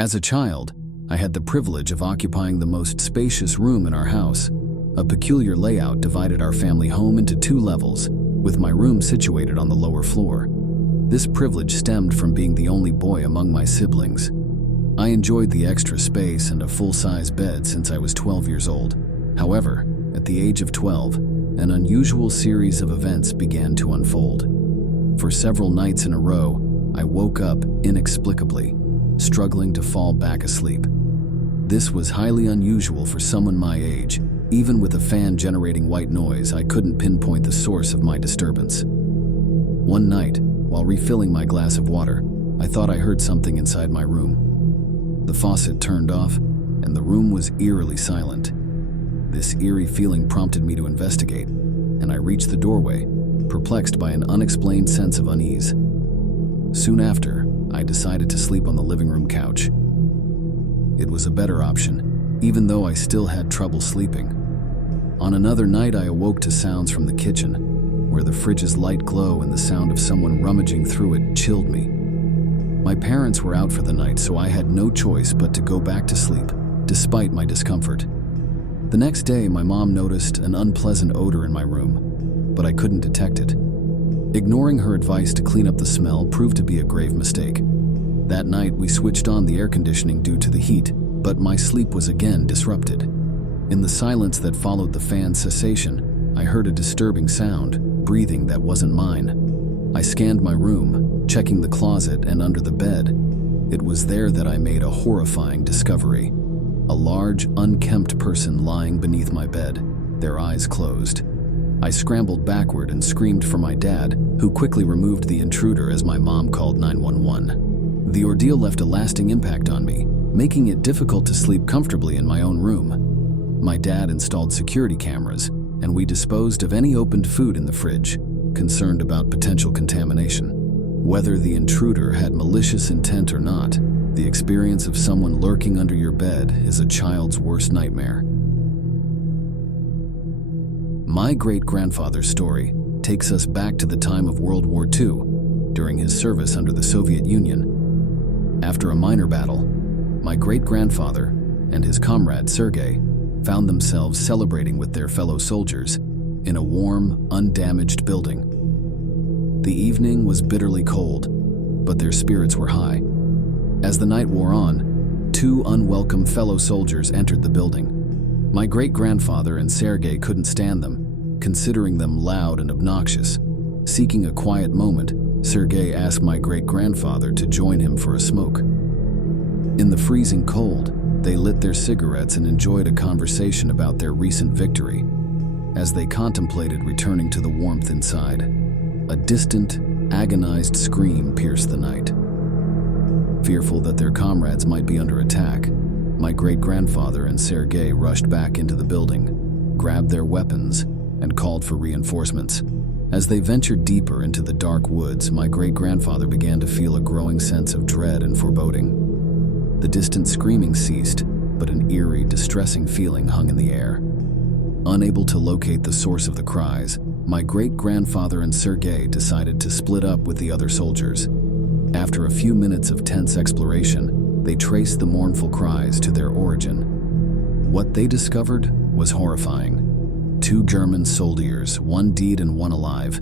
As a child, I had the privilege of occupying the most spacious room in our house. A peculiar layout divided our family home into 2 levels, with my room situated on the lower floor. This privilege stemmed from being the only boy among my siblings. I enjoyed the extra space and a full-size bed since I was 12 years old. However, at the age of 12, an unusual series of events began to unfold. For several nights in a row, I woke up inexplicably, struggling to fall back asleep. This was highly unusual for someone my age. Even with a fan generating white noise, I couldn't pinpoint the source of my disturbance. One night, while refilling my glass of water, I thought I heard something inside my room. The faucet turned off, and the room was eerily silent. This eerie feeling prompted me to investigate, and I reached the doorway, perplexed by an unexplained sense of unease. Soon after, I decided to sleep on the living room couch. It was a better option, even though I still had trouble sleeping. On another night, I awoke to sounds from the kitchen, where the fridge's light glow and the sound of someone rummaging through it chilled me. My parents were out for the night, so I had no choice but to go back to sleep, despite my discomfort. The next day, my mom noticed an unpleasant odor in my room, but I couldn't detect it. Ignoring her advice to clean up the smell proved to be a grave mistake. That night, we switched on the air conditioning due to the heat, but my sleep was again disrupted. In the silence that followed the fan's cessation, I heard a disturbing sound, breathing that wasn't mine. I scanned my room, checking the closet and under the bed. It was there that I made a horrifying discovery. A large, unkempt person lying beneath my bed, their eyes closed. I scrambled backward and screamed for my dad, who quickly removed the intruder as my mom called 911. The ordeal left a lasting impact on me, making it difficult to sleep comfortably in my own room. My dad installed security cameras, and we disposed of any opened food in the fridge, concerned about potential contamination. Whether the intruder had malicious intent or not, the experience of someone lurking under your bed is a child's worst nightmare. My great-grandfather's story takes us back to the time of World War II, during his service under the Soviet Union. After a minor battle, my great-grandfather and his comrade Sergei found themselves celebrating with their fellow soldiers in a warm, undamaged building. The evening was bitterly cold, but their spirits were high. As the night wore on, 2 unwelcome fellow soldiers entered the building. My great-grandfather and Sergei couldn't stand them, considering them loud and obnoxious. Seeking a quiet moment, Sergei asked my great-grandfather to join him for a smoke. In the freezing cold, they lit their cigarettes and enjoyed a conversation about their recent victory. As they contemplated returning to the warmth inside, a distant, agonized scream pierced the night. Fearful that their comrades might be under attack, my great-grandfather and Sergei rushed back into the building, grabbed their weapons, and called for reinforcements. As they ventured deeper into the dark woods, my great-grandfather began to feel a growing sense of dread and foreboding. The distant screaming ceased, but an eerie, distressing feeling hung in the air. Unable to locate the source of the cries, my great-grandfather and Sergei decided to split up with the other soldiers. After a few minutes of tense exploration, they traced the mournful cries to their origin. What they discovered was horrifying. 2 German soldiers, one dead and one alive.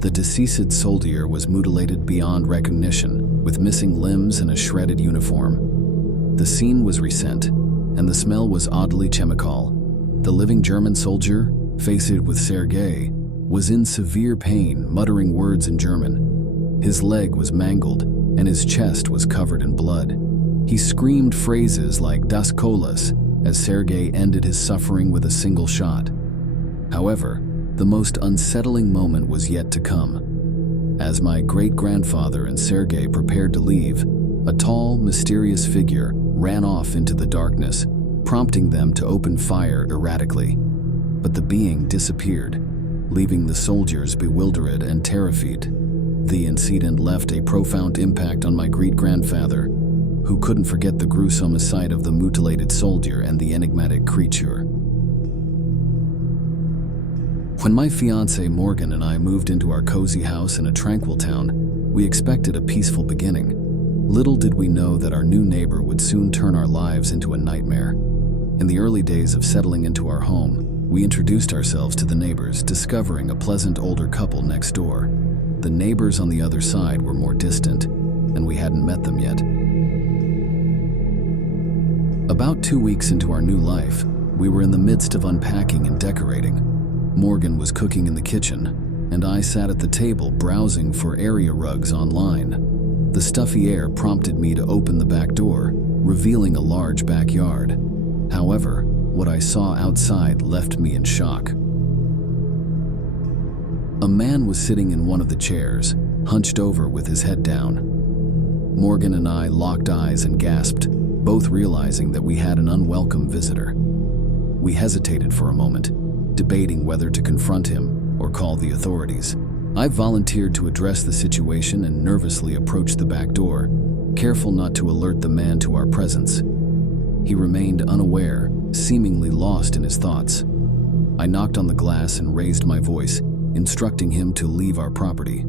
The deceased soldier was mutilated beyond recognition, with missing limbs and a shredded uniform. The scene was recent, and the smell was oddly chemical. The living German soldier, faced with Sergei, was in severe pain, muttering words in German. His leg was mangled, and his chest was covered in blood. He screamed phrases like "Das Kolas" as Sergei ended his suffering with a single shot. However, the most unsettling moment was yet to come. As my great-grandfather and Sergei prepared to leave, a tall, mysterious figure ran off into the darkness, prompting them to open fire erratically. But the being disappeared, leaving the soldiers bewildered and terrified. The incident left a profound impact on my great-grandfather, who couldn't forget the gruesome sight of the mutilated soldier and the enigmatic creature. When my fiancée Morgan and I moved into our cozy house in a tranquil town, we expected a peaceful beginning. Little did we know that our new neighbor would soon turn our lives into a nightmare. In the early days of settling into our home, we introduced ourselves to the neighbors, discovering a pleasant older couple next door. The neighbors on the other side were more distant, and we hadn't met them yet. About 2 weeks into our new life, we were in the midst of unpacking and decorating. Morgan was cooking in the kitchen, and I sat at the table browsing for area rugs online. The stuffy air prompted me to open the back door, revealing a large backyard. However, what I saw outside left me in shock. A man was sitting in one of the chairs, hunched over with his head down. Morgan and I locked eyes and gasped, both realizing that we had an unwelcome visitor. We hesitated for a moment, debating whether to confront him or call the authorities. I volunteered to address the situation and nervously approached the back door, careful not to alert the man to our presence. He remained unaware, seemingly lost in his thoughts. I knocked on the glass and raised my voice, instructing him to leave our property.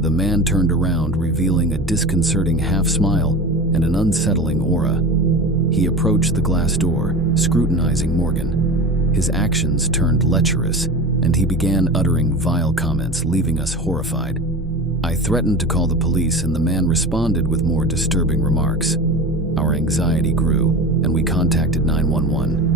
The man turned around, revealing a disconcerting half-smile and an unsettling aura. He approached the glass door, scrutinizing Morgan. His actions turned lecherous, and he began uttering vile comments, leaving us horrified. I threatened to call the police, and the man responded with more disturbing remarks. Our anxiety grew, and we contacted 911.